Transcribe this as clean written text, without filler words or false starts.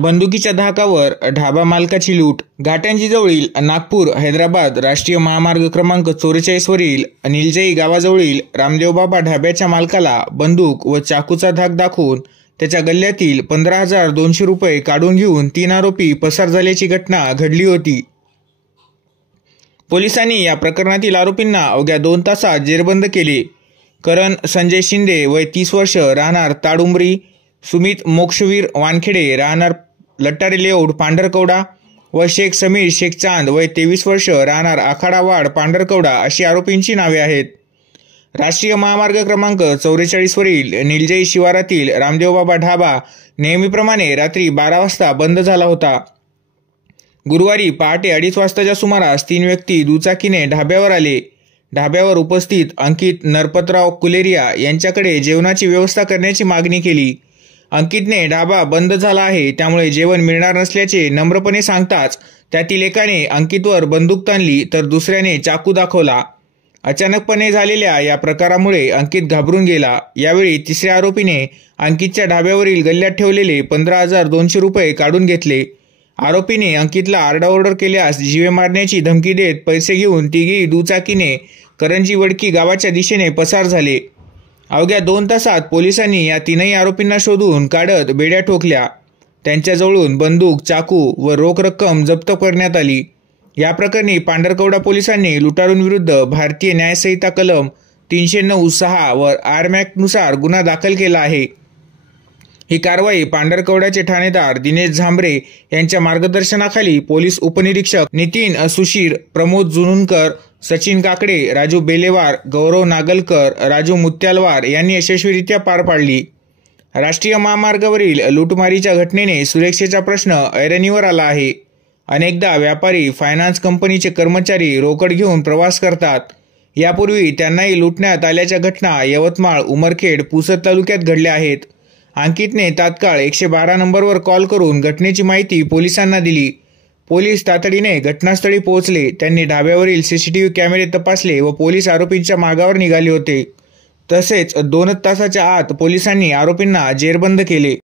बंदुकीच्या धाकावर ढाबा मालकाची लूट। घाटंजी जवळील नागपूर हैदराबाद राष्ट्रीय महामार्ग क्रमांक 44 वरील निलजई गावाजवळील रामदेवबाबा ढाब्याच्या मालकाला बंदूक व चाकूचा धाक दाखवून त्याच्या गल्ल्यातील 15,200 रुपये काढून घेऊन 3 आरोपी पसार झाल्याची घटना घडली होती। पोलिसांनी या प्रकरणातील आरोपींना अवघ्या 2 तासात जेरबंद केले। करण संजय शिंदे वय 30 वर्ष राहणार ताडुंबरी, सुमित मोक्षवीर वानखेडे राहणार लट्टारे लेआउट पांढरकवडा व शेख समीर शेख चांद वय 23 वर्ष राहणार आखाडावाड पांढरकवडा अशी आरोपींची नावे आहेत। राष्ट्रीय महामार्ग क्रमांक 44 वरील निलजई शिवारातील रामदेवबाबा ढाबा नेहमीप्रमाणे रात्री 12 वाजता बंद झाला होता। गुरुवारी पहाटे 2:30 वाजताच्या सुमारास 3 व्यक्ती दुचाकीने ढाब्यावर आले। ढाब्यावर उपस्थित अंकित नरपतराव कुलेरिया यांच्याकडे जेवणाची व्यवस्था करण्याची मागणी केली। अंकितने ढाबा बंद झाला आहे त्यामुळे जेवण मिळणार नसल्याचे नम्रपणे सांगताच त्यातील एकाने अंकितवर बंदूक ताणली तर दुसऱ्याने चाकू दाखवला। अचानकपणे झालेल्या या प्रकारामुळे अंकित घाबरून गेला। यावेळी तिसऱ्या आरोपीने अंकितच्या ढाब्यावरील गल्ल्यात ठेवलेले 15,200 रुपये काढून घेतले। आरोपीने अंकितला आरडाओरड केल्यास जीवे मारण्याची धमकी देत पैसे घेऊन तिघेही दुचाकीने करंजी वडकी गावाच्या दिशेने पसार झाले। अवघ्या 2 तासात पोलिसांनी या 3ही आरोपींना शोधून काढत बेड्या ठोकल्या। त्यांच्याजवळून बंदूक, चाकू व रोख रक्कम जप्त करण्यात आली। या प्रकरणी पांढरकवडा पोलिसांनी लुटारूंविरुद्ध भारतीय न्याय संहिता कलम 309(6) व आरमॅक्ट नुसार गुन्हा दाखल केला आहे। ही कारवाई पांढरकवड्याचे ठाणेदार दिनेश झांबरे यांच्या मार्गदर्शनाखाली पोलीस उपनिरीक्षक नितीन सुशीर, प्रमोद जुनुनकर, सचिन काकडे, राजू बेलेवार, गौरव नागलकर, राजू मुत्यालवार यांनी यशस्वीरित्या पार पाडली। राष्ट्रीय महामार्गावरील लूटमारीच्या घटनेने सुरक्षेचा प्रश्न ऐरणीवर आला आहे। अनेकदा व्यापारी, फायनान्स कंपनीचे कर्मचारी रोकड घेऊन प्रवास करतात। यापूर्वी त्यांनाही लुटण्यात आल्याच्या घटना यवतमाळ, उमरखेड, पुसद तालुक्यात घडल्या आहेत। अंकितने तात्काळ 112 नंबरवर कॉल करून घटनेची माहिती पोलिसांना दिली। पोलीस तातडीने घटनास्थळी पोहोचले। त्यांनी ढाब्यावरील सीसीटीव्ही कॅमेरे तपासले व पोलीस आरोपींच्या मागावर निघाले होते। तसेच 2 तासाच्या आत पोलिसांनी आरोपींना जेरबंद केले।